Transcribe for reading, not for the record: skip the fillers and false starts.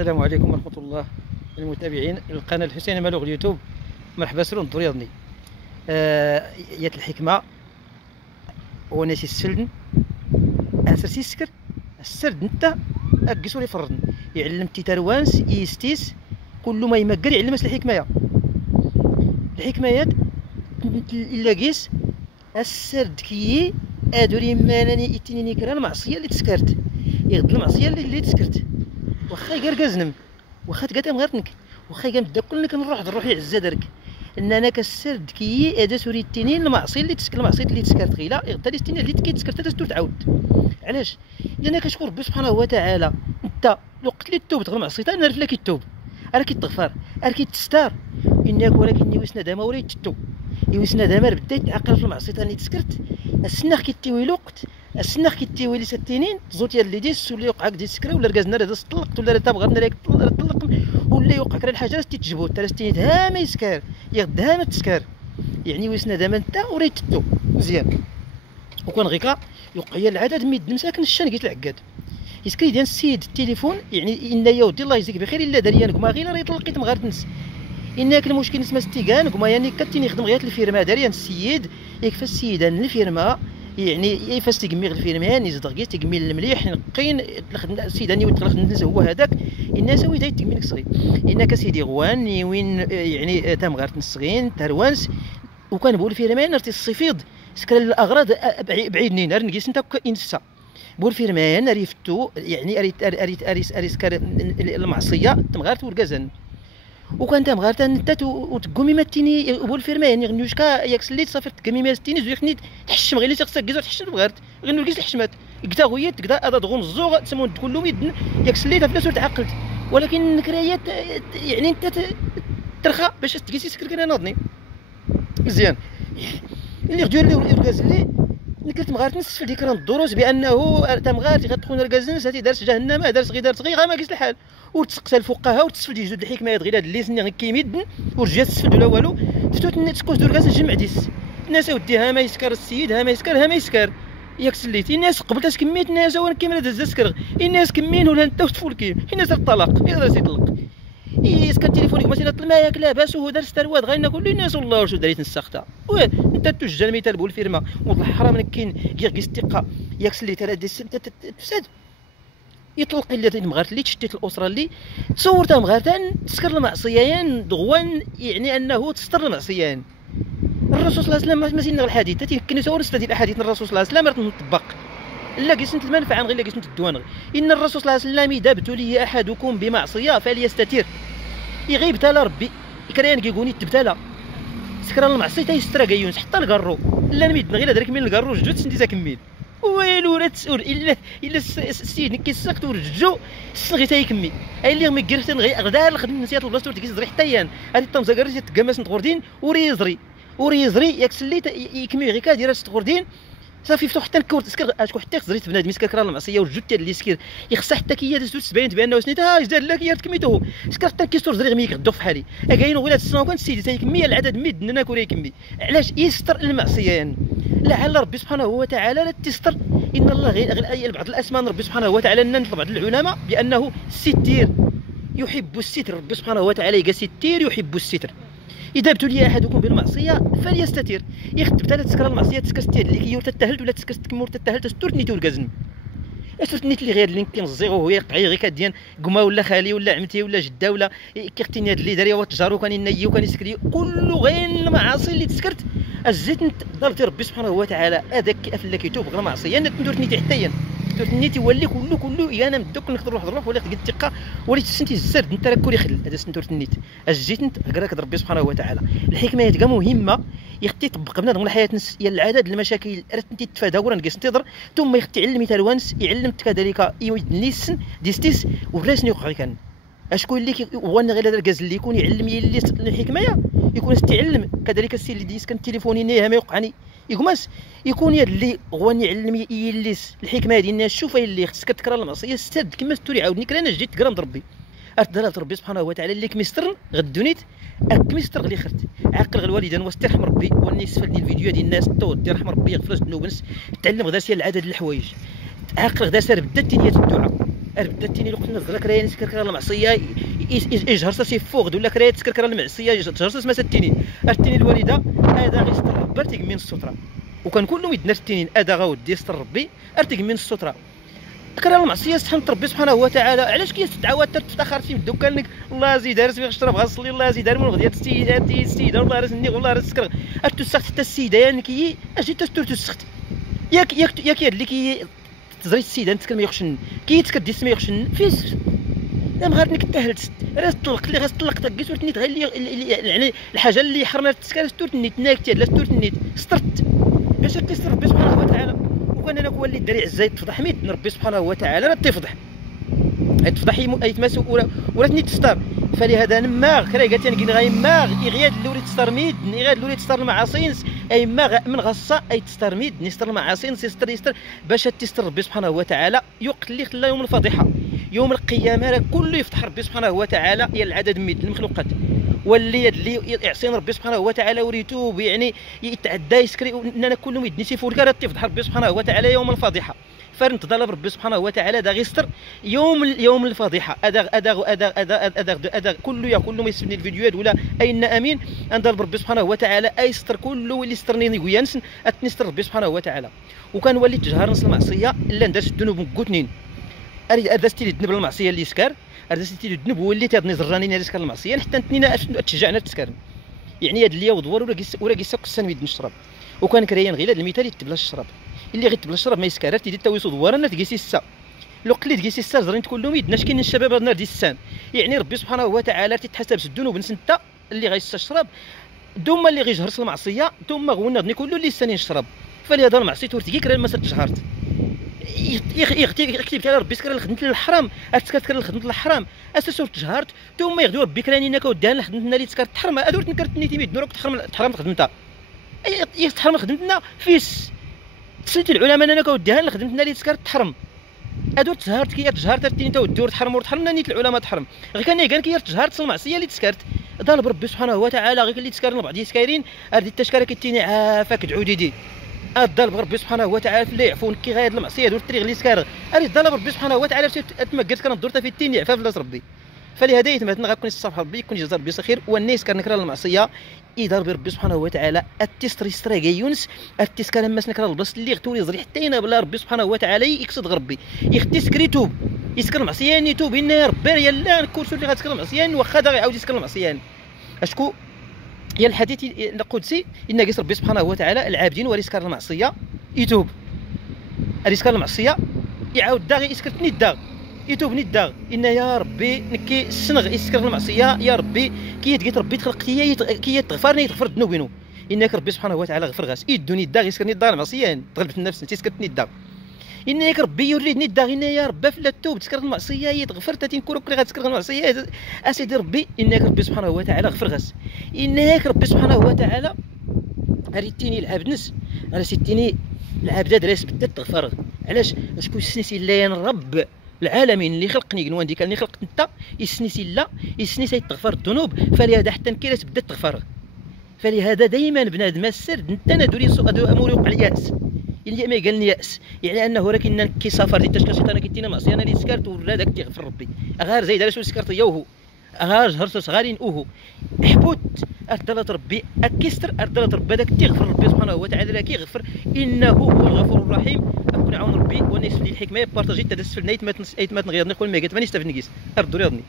السلام عليكم ورحمة الله المتابعين القناة الحسين مالوغ اليوتيوب. مرحبا سرون دريضني يات الحكمة وناسي السلن اسرسي السكر السرد نتا اكسولي فرن يعلمتي تروانس يستيس كل ما يمقر يعلمس الحكمة الحكميات الا قيس السرد كي ادوري مانني اتنيني كرا المعصية اللي تسكرت يغد المعصية اللي تسكرت واخا يقرقزنم واخا تقاتا مغارتنك واخا قام داكلنك نروح يعزا دارك ان انا كسرد كي ادا سوري التنين المعصيه اللي تسكر المعصيه اللي تسكرت غيلا غدا التنين اللي تسكرت تستور تعاود. علاش؟ لان كتشكر ربي سبحانه وتعالى انت الوقت اللي توبت غير معصيتها نعرف لك يتوب راه كيتغفر راه كيتستار انك ولكن يوسنا داما ورا يتتو يوسنا داما بدا يتعقل في المعصيه اللي تسكرت السناخ كيتيوي الوقت السناخ كيتيوي لي ستينين تزوت اللي ديس ولا يوقعك ديس سكره ولا ركازنا راه طلقت ولا تبغى نراك طلق ولا يوقعك الحاجه تتجبو حتى ستينيت ها ما يسكر يغدها ما تسكر يعني ويسنا دابا انت وريت تتو مزيان وكان غيكا يوقع العدد ميد مساكن الشان قلت العقاد يسكري ديال السيد التليفون يعني ان يا ودي الله يجزيك بخير الا داريان كما غير راه طلقيت مغارتنس انك المشكل نسمى ستيكان كما يعني كتيني يخدم غير الفيرما داريان السيد يكفى السيد الفيرما يعني فاش تيقمي الفيرمان يزدغ تيقمي المليح نقين السيداني ودخل هو هذاك الناس ويدا تيقمي لك صغير انك سيدي غوان وين يعني تام غارت الصغين تروانس وكان بول الفيرمان رتي الصفيد سكر الاغراض بعيد نين نقيس انت انسا بول الفيرمان ريفتو يعني اريت كار المعصيه تمغارت وركازن وكان تام غارت انت وتقومي ماتيني بول الفيرمان غنيوشكا ياك سليت صافي تقومي ماستيني زويخني تحشم غير اللي تخصك كيزو تحشم بغارت غير نركز الحشمات قتا غويت قدا هذا دغون الزوغ تسمون كله ميدن ياك سليت في ناس تعقلت ولكن النكرايات يعني انت ترخى باش تقيسي سكر كان ناضني مزيان اللي غدير لي وركاز لي نكرت مغارت نص في ذكرى الدروس بانه تمغارتي غتكون ركازنس هاتي دارت جهنم دارت غير ما كيس الحال وتسقسى الفقهاء وتسفل جوج الحكمات غير هاد اللي سني كيميدن ورجعت تسفل ولا والو فتوت تسكوز دركاز جمع ديس الناس وديها ما يسكر السيد ها ما يسكر ياك سليتي الناس قبل كميت الناس وانا كيما داز السكر الناس كمين ولا انت وتفول كيم الناس الطلاق يقدر يطلق يسكر تليفونك مثلا طل ما ياك لاباس وهو دار سترواد غير نقول الناس والله واش دريت نسخته انت تسجل المثال بول الفيرما والله حرام كاين كيغ الثقه ياك سليت راه تفسد يطلق اللي مغارت اللي تشتت الاسره اللي تصورتها مغارتان تسكر المعصيان دغوان يعني انه تستر المعصيان الرسول صلى الله عليه وسلم ماشي الحديث تيمكن يصور ديال الاحاديث الرسول صلى الله عليه وسلم راه تطبق لا قسنت المنفعه غير لا قسنت الدوان ان الرسول صلى الله عليه وسلم اذا ابتلي احدكم بمعصيه فليستتر يغيب تالا ربي كريان كيقولي تبتلى سكر المعصيه تيستر كيونس حتى الكرو لا نميد غير هذاك من الكرو جوج سنتي تكمل ويلو لا تسول الا السيد كيسقط ورجو الصغي تيكمي اي اللي ما كيرتن غدا الخدمه نسيات البلاصه تكيزري حتى يان هذه الطمزه كريت تقماس نتغردين وريزري ياك سليت يكمي غير كادير تغردين صافي فتح حتى الكورت سكر اشكون حتى خزريت بنادم مسكر كرا المعصيه وجدت اللي سكير يخص حتى كي تبين بانه سنيتها اش دار لك يا كميتو سكر حتى كيستور زريغ ميك الدو في حالي كاين غير هاد السنه كان السيد تيكمي العدد ميد ناكل يكمي علاش يستر المعصيه يعني لعل ربي سبحانه وتعالى لا تستر ان الله غير بعض الاسماء ربي سبحانه وتعالى نطلب بعض العلماء بانه ستير يحب الستر ربي سبحانه وتعالى يقال ستير يحب الستر اذا ابتلي احدكم بالمعصيه فليستتر يخدم حتى تسكر المعصيه تسكر اللي كيور تتهلت ولا تسكر تكمور تتهلت تسترني توركازن استرنيت اللي غير اللي كنزيغو هو يقعي غير كديان قما ولا خالي ولا عمتي ولا جده ولا كيختيني هاد اللي داري وتجارو كان ينيو كان يسكري كله غير المعاصي اللي تسكرت الزيت ضربتي ربي سبحانه وتعالى هذاك افلا كيتوب غير معصيه ندورتني حتى تورتني تولي كله انا مدوك نقدر نروح ولا قد الثقه وليت سنتي الزرد انت راه كوري خل هذا سنتورت النيت الجيت هكاك ربي سبحانه وتعالى الحكمه كاع مهمه يختي يطبق بنادم الحياه يا العدد المشاكل راه انت تفادى ورا نقص تضر ثم يختي يعلم تالوانس يعلمك كذلك يدنيس ديستيس وبلاش يوقع كان اشكون اللي وانا غير هذا الكاز اللي يكون يعلم اللي الحكمه يكون استعلم كذلك السي اللي ديس كان تليفوني نيها ما يوقعني يقماس يكون يا اللي غواني يعلم يليس الحكمه ديال الناس شوف اللي خصك تكرر المعصيه استاد كما ستوري عاودني كرا انا جيت تكرم ربي ارتدلت ربي سبحانه وتعالى اللي كميستر غدونيت كميستر غلي خرت عقل الوالدين واسترحم ربي واني سفلني الفيديو ديال الناس تو يرحم ربي يغفر ذنوب تعلم غدا سير العدد الحوايج عقل غدا سير بدات نيه الدعاء بدا التيني لو قلنا الزرا كرايه تكركر المعصيه يجهر سي فوغد ولا كرايه تكركر المعصيه يجهر سما التيني الوالده هذا غيستر ربي ارتق من الستره وكان كلهم يدنا التينين هذا غاودي يستر ربي ارتق من الستره كرا المعصيه استحمت ربي سبحانه وتعالى. علاش كيتعاود تفتخر في الدكان الله زيد دارس فيغ شرب غنصلي الله زيد دار من غديات السيدات والله راه سني والله راه سكر اتسخت حتى السيده يعني كي اجي تستر تسخت ياك اللي كي تزري السيده انت ما يخشن كي تكدي ما يخشن فيس لا مغارتني كتهلت راه طلق اللي غتطلق تلقيت ورتنيت غير يعني الحاجه اللي حرمت التسكر ستورت نيت ناكتي لا ستورت نيت سترت باش تيستر ربي سبحانه وتعالى. وكان انا هو اللي الدري عزاي تفضح ميت ربي سبحانه وتعالى راه تفضح يتفضح يتماس ولا تني تستر. فلهذا نماغ كرا قالت انا غيماغ يغياد اللي وليت تستر ميد يغياد اللي وليت تستر المعاصين اي ماغ من غصه اي تستر ميد نستر المعاصين يستر باش تستر ربي سبحانه وتعالى يقتل خلا يوم الفضيحه يوم القيامه راه كله يفتح ربي سبحانه وتعالى يا العدد ميد المخلوقات واللي يعصين ربي سبحانه وتعالى وريتوب يعني يتعدى يسكري اننا كلهم يدني فولك راه تفضح ربي سبحانه وتعالى يوم الفضيحه. فنتظل ربي سبحانه وتعالى دا غيستر يوم الفضيحه هذا كله ما يسمني الفيديوهات ولا اين امين انضل ربي سبحانه وتعالى ايستر كله اللي استرني ويانس اتنستر ربي سبحانه وتعالى. وكان ولي تجهر نص المعصيه الا ندرت الذنوب مكوتنين هذا ستيل الذنب المعصيه اللي سكر هذا ستيل الذنب هو اللي تظني زراني ناري سكر المعصيه حتى نتنينا تشجعنا تسكر يعني هاد اللي ودور ولا كيساك السن يد نشرب. وكان كريان غير هذا المثال يتبلا الشراب اللي غير تبلا الشراب ما يسكر تيدي تاويسو دوار انا تقيسي السا لو قليت تقيسي السا زرين كلهم يدناش كاين الشباب هاد دي السان يعني ربي سبحانه وتعالى تتحسب الذنوب نسنتا اللي غيستشرب دوما اللي غيجهرس المعصيه دوما غونا ظني كله اللي ساني نشرب. فلهذا المعصيه تورتي كرا ما تجهرت يكتب على ربي سكر خدمت الحرام اتسكر خدمت الحرام اساسو تجهرت ثم يغدو ربي كراني كودان خدمتنا اللي تسكر تحرم ادور تنكرتني تيميد نورك تحرم خدمتها اي تحرم خدمتنا فيس تسلتي العلماء انا كوديها خدمتنا اللي تسكر تحرم ادور تجهرت كي تجهرت تيني تا ودور تحرم وتحرمنا نيت العلماء تحرم غير كان كان كي تجهرت المعصيه اللي تسكرت ضرب ربي سبحانه وتعالى غير اللي تسكرنا بعض يسكرين هذه التشكره كتيني عافاك تعودي دي الضرب ربي سبحانه وتعالى اللي يعفون كي غايد المعصيه دور الطريق اللي سكار اري ضرب ربي سبحانه وتعالى تمكرت كان دورتها في التين يعفى في ربي. فلهذا يتمثل غيكون الصباح ربي يكون جزار ربي سخير والناس كان نكره المعصيه يضرب ربي سبحانه وتعالى التستر يستر يونس التسكر لما نكره البلاصه اللي غتولي يزري حتى هنا بلا ربي سبحانه وتعالى يقصد غربي يختي سكري توب يسكر المعصيه يتوب ان ربي يلا الكرسي اللي غتسكر المعصيه واخا دا يعاود يسكر المعصيه اشكو هي الحديث القدسي ان قيس ربي سبحانه وتعالى العابدين وريسكار المعصيه يتوب ريسكار المعصيه يعاود داغ يسكرتني الداغ يتوب الداغ ان يا ربي نكي السنغ يسكر المعصيه يا ربي كي تقيت ربي تخلقتي كي تغفرني تغفر ذنوبي انك ربي سبحانه وتعالى غفر غاس يدوني الداغ يسكرني الداغ المعصيه تغلبت النفس انت سكرتني الداغ انك ربي يريدني الداغ ان يا ربي فلا توب تسكر المعصيه يتغفر تاتين كروك اللي غتسكر المعصيه اسيدي ربي انك ربي سبحانه وتعالى غفر غاس انك ربي سبحانه وتعالى ريتيني العبد نس راه سيتيني العبد دراس بدات تغفر علاش شكون سنسي لا الرب العالمين اللي خلقني قنوان ديك اللي خلقت انت يسنسي لا يسنسي تغفر الذنوب. فلهذا حتى نكيرات بدات تغفر. فلهذا دائما بنادم السرد انت ندوري امور يوقع الياس اللي ما قال الياس يعني انه راه كاين كي سافر ديال التشكيل الشيطان كيتينا معصيه انا اللي سكرت ولا داك تيغفر ربي غير زايد علاش سكرت يوهو غير جهرت صغارين اوهو حبوت ارضلت ربي اكستر ارضلت ربي داك تيغفر ربي سبحانه وتعالى راه كيغفر انه هو الغفور الرحيم. اكون عون ربي ونيس لي الحكمه بارطاجي تدس في النيت ما تنغيرني قول ما قالت مانيش تفنقيس اردو رياضني.